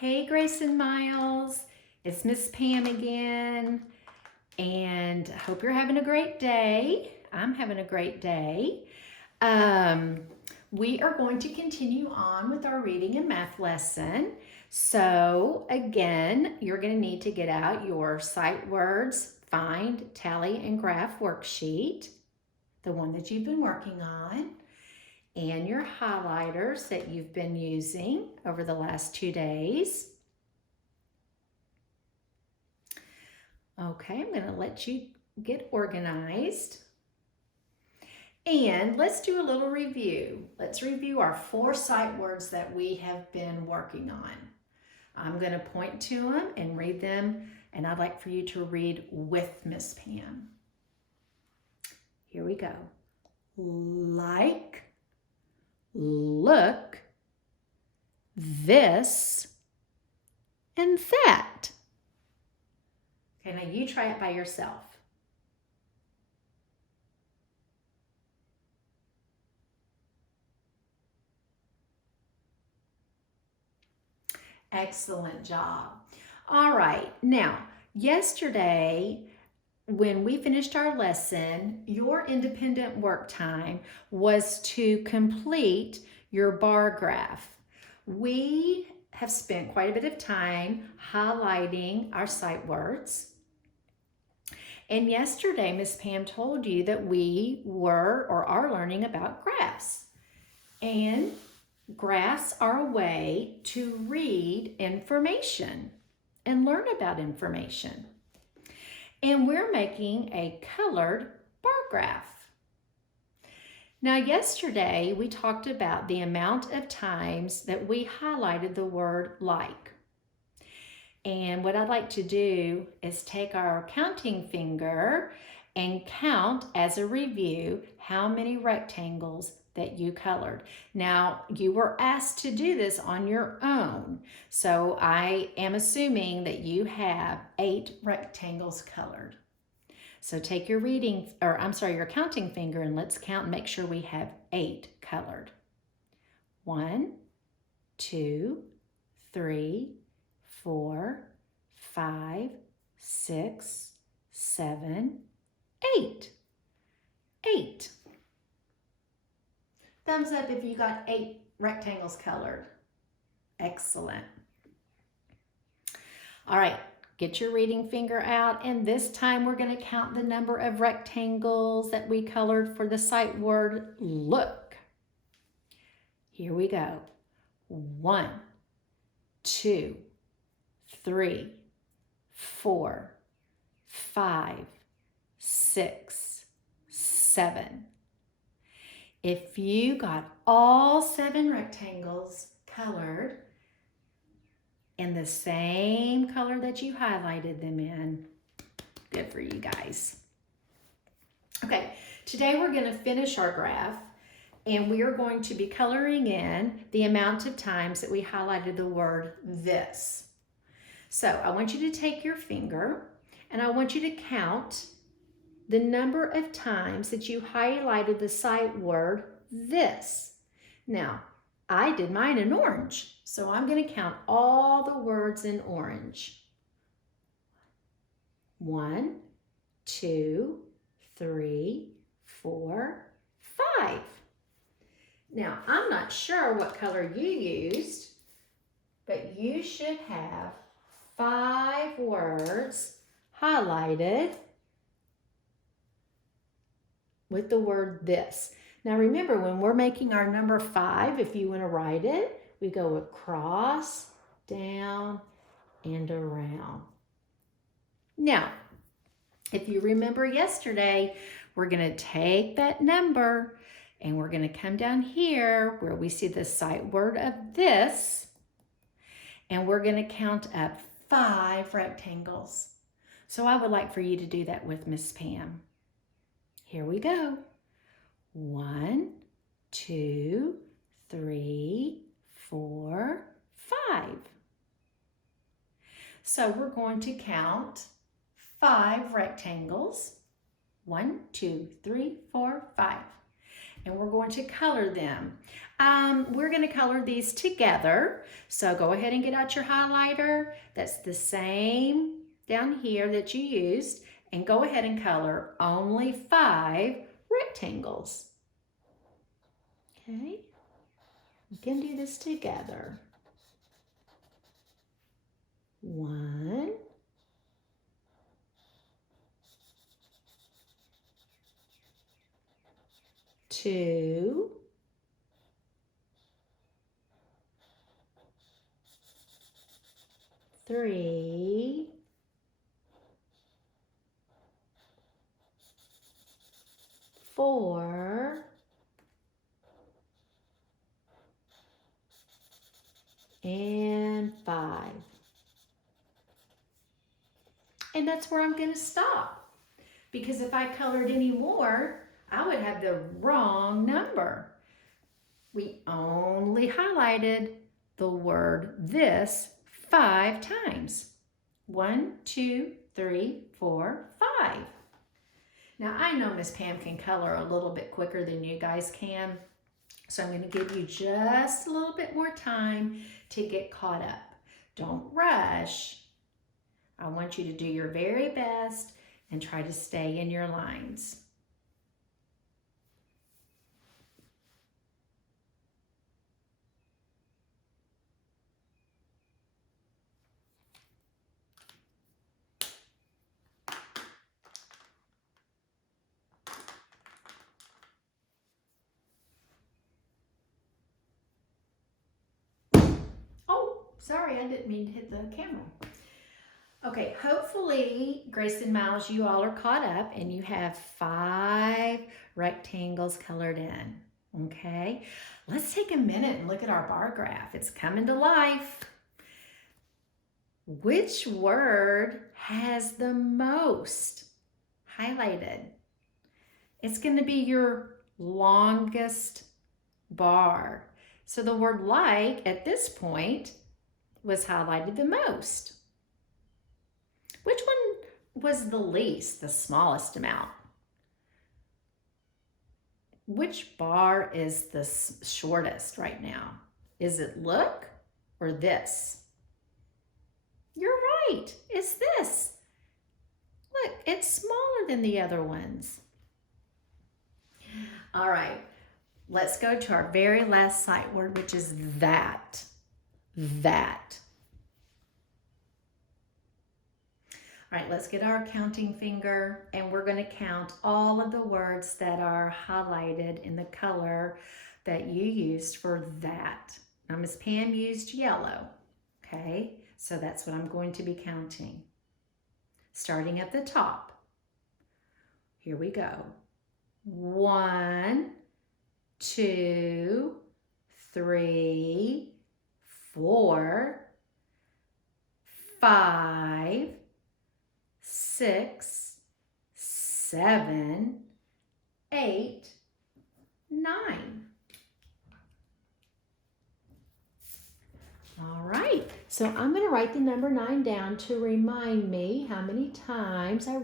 Hey, Grace and Miles. It's Miss Pam again, and I hope you're having a great day. I'm having a great day. Um, we are going to continue on with our reading and math lesson. So, again, you're going to need to get out your sight words, find, tally, and graph worksheet, the one that you've been working on, and your highlighters that you've been using over the last 2 days. Okay, I'm going to let you get organized. And let's do a little review. Let's review our 4 sight words that we have been working on. I'm going to point to them and read them, and I'd like for you to read with Miss Pam. Here we go. Like, look, this, and that. Okay, now you try it by yourself. Excellent job. All right, now, yesterday, when we finished our lesson, your independent work time was to complete your bar graph. We have spent quite a bit of time highlighting our sight words. And yesterday, Miss Pam told you that we were or are learning about graphs. And graphs are a way to read information and learn about information. And we're making a colored bar graph. Now, yesterday we talked about the amount of times that we highlighted the word like. And what I'd like to do is take our counting finger and count as a review how many rectangles that you colored. Now, you were asked to do this on your own, so I am assuming that you have 8 rectangles colored. So take your your counting finger, and let's count and make sure we have 8 colored. 1, 2, 3, 4, 5, 6, 7, 8. 8. Thumbs up if you got 8 rectangles colored. Excellent. All right, get your reading finger out, and this time we're going to count the number of rectangles that we colored for the sight word look. Here we go. 1, 2, 3, 4, 5, 6, 7. If you got all 7 rectangles colored in the same color that you highlighted them in, good for you guys. Okay, today we're going to finish our graph, and we are going to be coloring in the amount of times that we highlighted the word this. So I want you to take your finger, and I want you to count the number of times that you highlighted the sight word this. Now, I did mine in orange, so I'm going to count all the words in orange. 1, 2, 3, 4, 5. Now, I'm not sure what color you used, but you should have 5 words highlighted with the word this. Now remember, when we're making our number 5, if you want to write it, we go across, down, and around. Now, if you remember yesterday, we're going to take that number and we're going to come down here where we see the sight word of this, and we're going to count up 5 rectangles. So I would like for you to do that with Miss Pam. Here we go. 1, 2, 3, 4, 5. So we're going to count 5 rectangles. 1, 2, 3, 4, 5. and we're going to color them. We're going to color these together. So go ahead and get out your highlighter. That's the same down here that you used. And go ahead and color only 5 rectangles. Okay, we can do this together. 1, 2, 3, 4, and 5. And that's where I'm going to stop, because if I colored any more, I would have the wrong number. We only highlighted the word this 5 times. 1, 2, 3, 4, 5. Now I know Miss Pam can color a little bit quicker than you guys can, so I'm going to give you just a little bit more time to get caught up. Don't rush. I want you to do your very best and try to stay in your lines. Sorry, I didn't mean to hit the camera. Okay, hopefully, Grace and Miles, you all are caught up and you have 5 rectangles colored in. Okay, let's take a minute and look at our bar graph. It's coming to life. Which word has the most highlighted? It's going to be your longest bar. So the word like at this point was highlighted the most. Which one was the least, the smallest amount? Which bar is the shortest right now? Is it look or this? You're right, it's this. Look, it's smaller than the other ones. All right, let's go to our very last sight word, which is that. That. All right, let's get our counting finger and we're going to count all of the words that are highlighted in the color that you used for that. Now, Miss Pam used yellow, okay? So that's what I'm going to be counting. Starting at the top. Here we go. 1, 2, 3, 4, 5, 6, 7, 8, 9. All right, so I'm going to write the number 9 down to remind me how many times I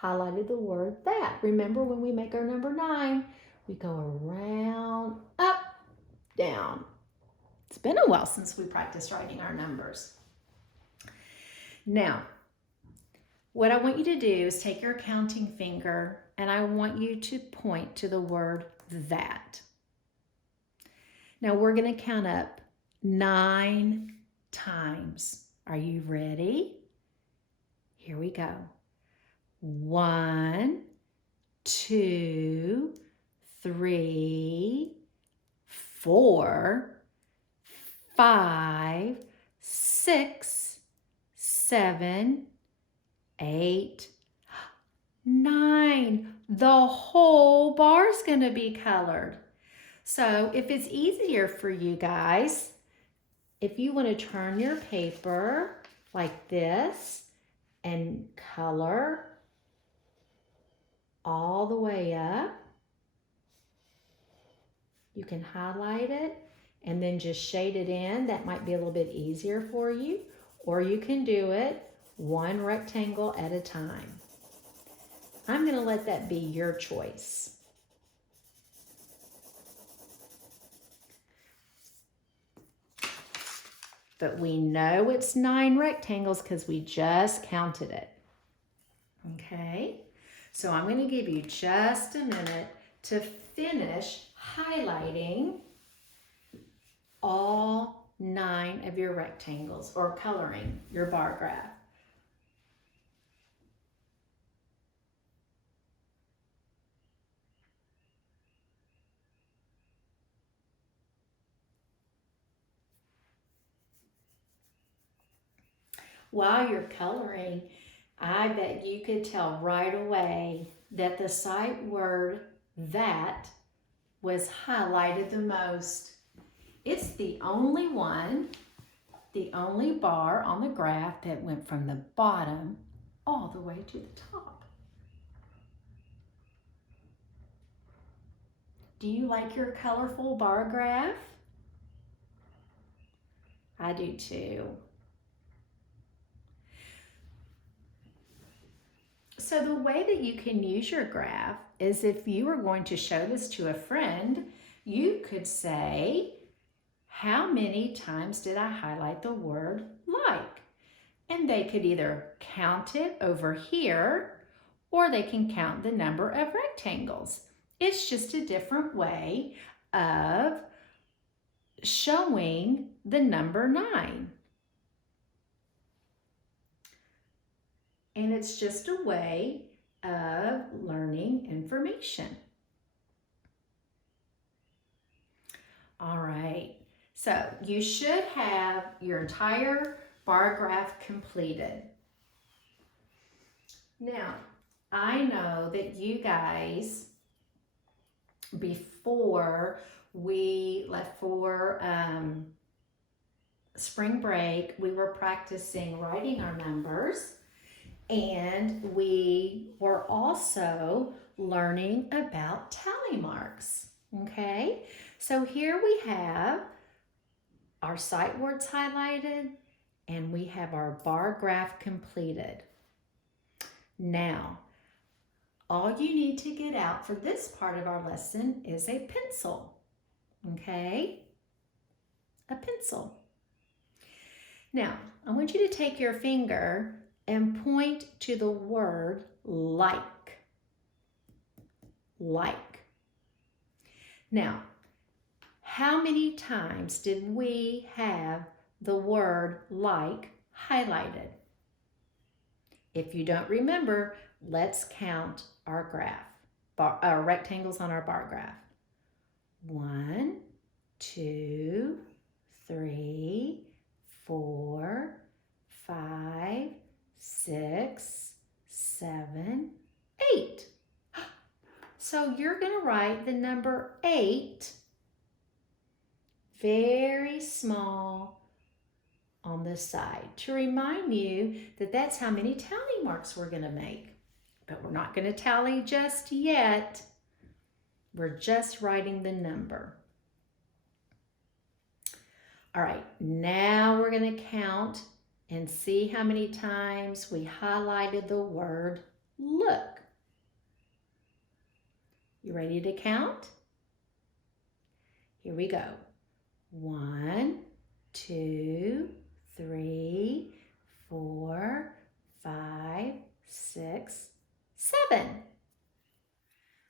highlighted the word that. Remember, when we make our number 9, we go around, up, down. It's been a while since we practiced writing our numbers. Now, what I want you to do is take your counting finger and I want you to point to the word that. Now we're going to count up 9 times. Are you ready? Here we go. 1, 2, 3, 4, 5, 6, 7, 8, 9. The whole bar is going to be colored. So if it's easier for you guys, if you want to turn your paper like this and color all the way up, you can highlight it and then just shade it in. That might be a little bit easier for you. Or you can do it one rectangle at a time. I'm going to let that be your choice. but we know it's 9 rectangles because we just counted it. Okay, so I'm going to give you just a minute to finish highlighting all 9 of your rectangles or coloring your bar graph. While you're coloring, I bet you could tell right away that the sight word that was highlighted the most. It's the only one, the only bar on the graph that went from the bottom all the way to the top. Do you like your colorful bar graph? I do too. So the way that you can use your graph is if you were going to show this to a friend, you could say, how many times did I highlight the word like? And they could either count it over here or they can count the number of rectangles. It's just a different way of showing the number 9. And it's just a way of learning information. All right, so you should have your entire bar graph completed. Now, I know that you guys, before we left for spring break, we were practicing writing our numbers. And we were also learning about tally marks, okay? So here we have our sight words highlighted and we have our bar graph completed. Now, all you need to get out for this part of our lesson is a pencil, okay? A pencil. Now, I want you to take your finger and point to the word like. Like. Now, how many times did we have the word like highlighted? If you don't remember, let's count our graph, our rectangles on our bar graph. 1, 2, 3, 4, 5, 6, 7, 8. So you're going to write the number 8 very small on the side to remind you that that's how many tally marks we're going to make. But we're not going to tally just yet. We're just writing the number. All right, now we're going to count and see how many times we highlighted the word look. You ready to count? Here we go. 1, 2, 3, 4, 5, 6, 7.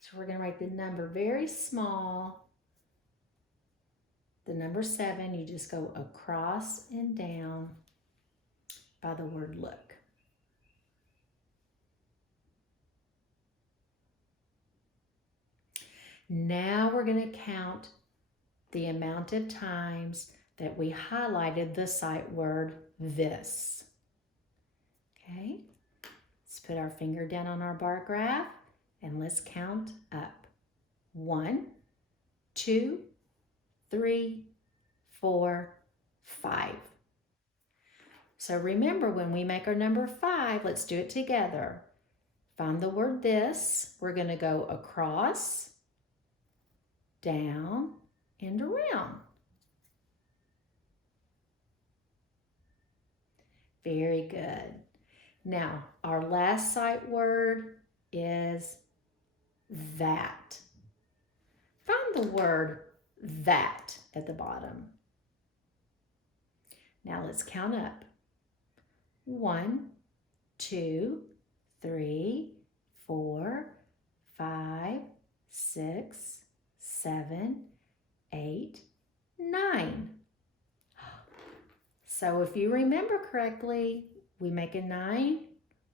So we're going to write the number very small. The number 7, you just go across and down by the word look. Now we're going to count the amount of times that we highlighted the sight word this. Okay, let's put our finger down on our bar graph and let's count up. 1, 2, 3, 4, 5. So remember, when we make our number 5, let's do it together. Find the word this. We're going to go across, down, and around. Very good. Now, our last sight word is that. Find the word that at the bottom. Now let's count up. 1, 2, 3, 4, 5, 6, 7, 8, 9. So if you remember correctly, we make a 9,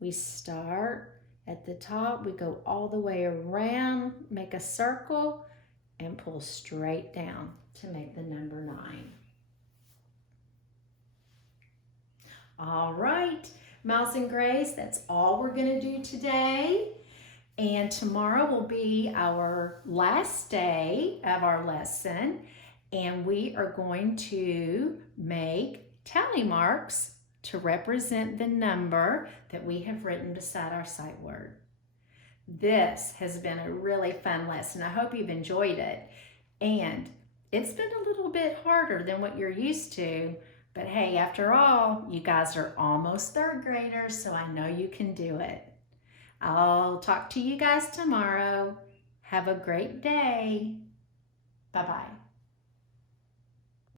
we start at the top, we go all the way around, make a circle, and pull straight down to make the number 9. All right, Miles and Grace, that's all we're going to do today. And tomorrow will be our last day of our lesson, and we are going to make tally marks to represent the number that we have written beside our sight word. This has been a really fun lesson. I hope you've enjoyed it. And it's been a little bit harder than what you're used to, but hey, after all, you guys are almost third graders, so I know you can do it. I'll talk to you guys tomorrow. Have a great day. Bye-bye.